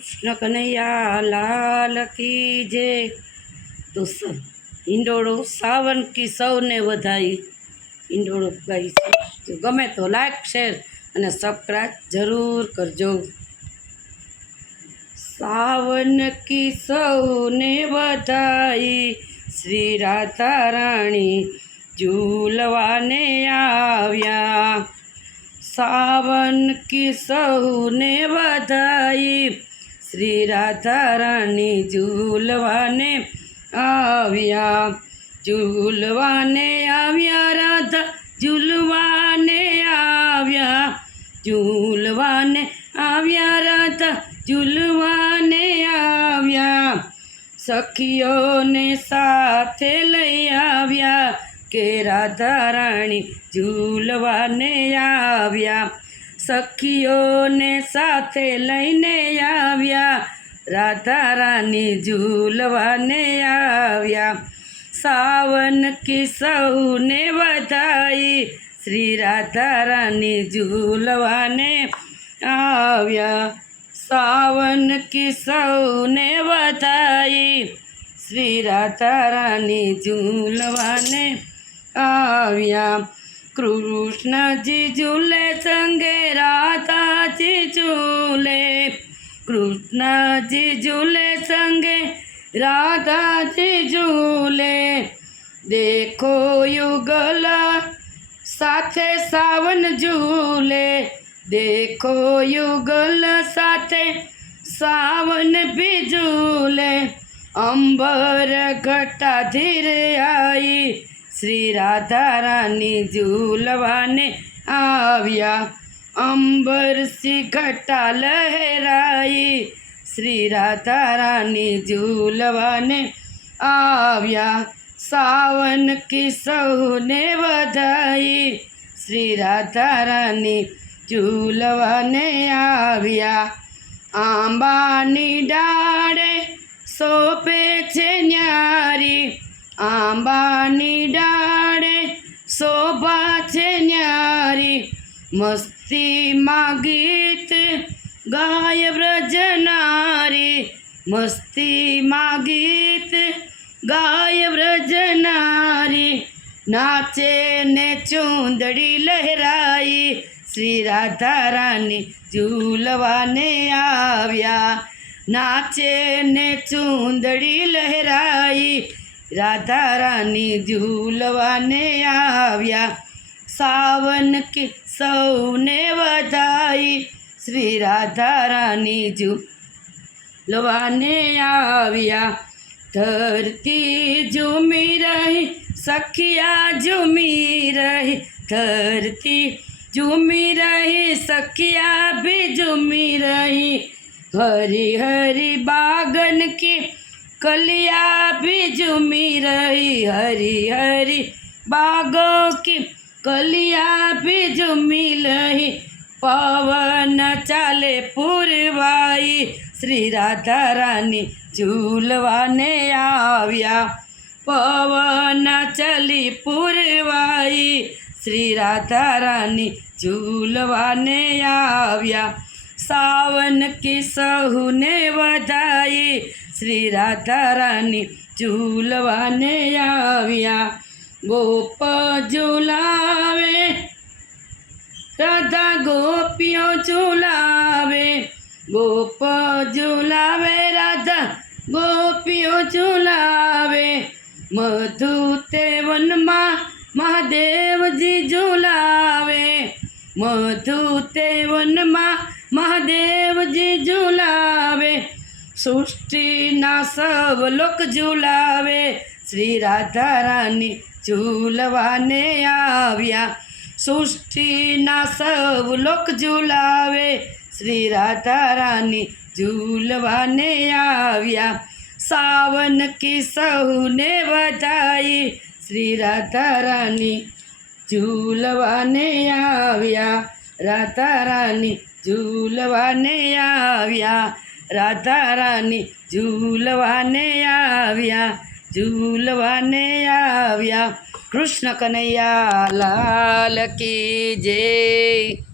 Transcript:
કૃષ્ણ કનૈયા લાલ કી જય। તો હિંડોળો સાવન કી સૌને વધાઈ હિંડોળો ગાઈ છે। જો ગમે તો લાઈક શેર અને સબસ્ક્રાઈબ જરૂર કરજો। સાવન કી સૌને વધાઈ શ્રી રાધા રાણી ઝૂલવાને આવ્યા। सावन की सौने बधाई श्री राधा रानी झूलवाने आव्या। झूलवाने आव्या राधा झूलवाने आव्या। झूलवाने आव्या राधा झूलवाने आव्या। सखियों ने साथे लई आव्या के राधा राणी झूलवाने आव्या। सखियोने साथे लईने आव्या राधा रानी झूलवाने आव्या। सावन की सौने बधाई श्री राधा रानी झूलवाने आव्या। सावन की सौने बधाई श्री राधा रानी झूलवाने आव्या। कृष्ण जी झूले संगे राधा जी झूले। कृष्ण जी झूले संगे राधा जी झूले। देखो युगल साथे सावन झूले। देखो युगल साथे सावन भी झूले। अंबर घटा धीरे आई श्री राधा रानी झूलवाने आव्या। अंबर सी घटा लहराई श्री राधा रानी झूलवाने आव्या। सावन की सौने बधाई श्री राधा रानी झूलवाने आव्या। आंबानी डाळे सोपे छे न्यारी। आंबानी डाळे शोभा छे न्यारी। मस्ती मां गीत गाय व्रजनारी। मस्ती मां गीत गाय व्रजनारी। नाचे ने चूंदड़ी लहराई श्री राधा रानी झूलवाने आव्या। नाचे ने चूंदड़ी लहराई राधा रानी झूलवाने आव्या। सावन की सौने बधाई श्री राधा रानी झूलवाने आव्या। धरती झूमी रही सखिया झूमी रही। धरती झूमी रही सखिया भी झूमी रही। हरी हरी बागन की कलिया भी झूमी रही। हरी हरी बागों की कलिया भी झूमी रही। पवन चाले पुरवाई श्री राधा रानी झूलवाने आव्या। पवन चली पुरवाई श्री राधा रानी झूलवाने आव्या। सावन की सौने बधाई श्री राधा रानी झूलवाने आव्या। गोप झूलावे राधा गोपियों झूलावे। गोप झूलावे राधा गोपियों झूलावे। मधु ते वन मां महादेव जी झूलावे। मधु ते वन मां महादेव जी झूलावे। सृष्टि ना सब लोक झूलावे श्री राधा रानी झूलवाने आव्या। सृष्टि ना सब लोक झूलावे श्री राधा रानी झूलवाने आव्या। सावन की सौने बधाई श्री राधा रानी झूलवाने आव्या। राधा रानी झूलवाने आव्या। राधा रानी झूलवाने आव्या। झूलवाने आव्या। कृष्ण कन्हैया लाल की जय।